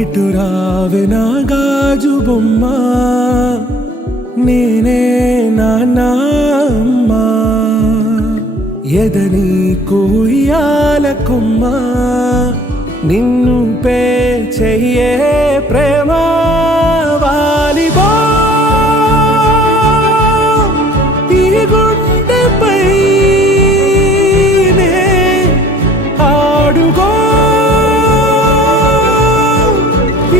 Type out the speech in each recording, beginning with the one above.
ఇటు రావే నా గాజు బొమ్మ, నేనే నాన్న అమ్మ. ఎదని కుయ్యాల కొమ్మ, నిన్ను పే చెయ్యే ప్రేమ వాలిబా. ఈ గుండెపై నే ఆడుగో,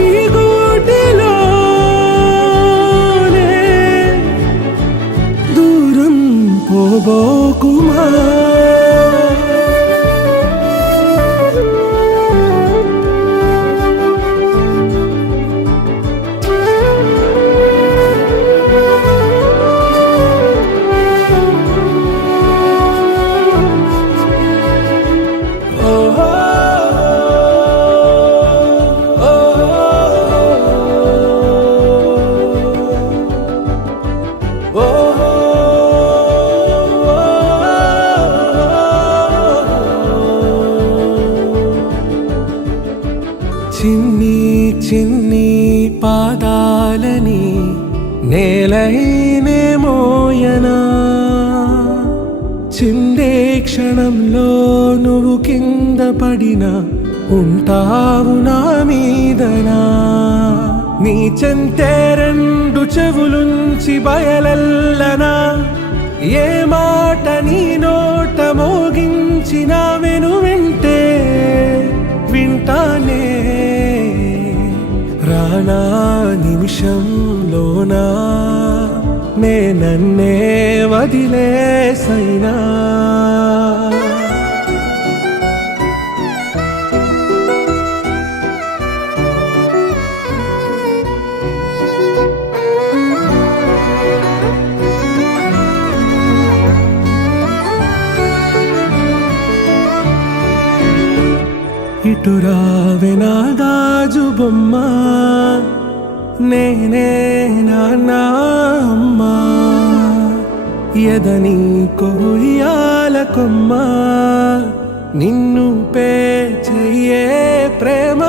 ఈ గూటిలోనే దూరం పోబోకుమా. చిన్ని చిన్ని పాదాలని నేలైనే మోయనా, చిందే క్షణంలో నువ్వు కింద పడినా ఉంటావు నా మీదనా. నీ చెంతే రెండు చెవులుంచి బయలెల్లనా, ఏ మాట నీ నోట మోగించిన వెను వింటే వింటానే. రానా నిమిషంలోనా నే నన్నే వదిలేసైనా. ఇటు రావే నా గాజు బొమ్మ, నేనే నాన్న అమ్మ. ఎదని కొయ్యాల కొమ్మ, నిన్ను పే చెయ్యే ప్రేమ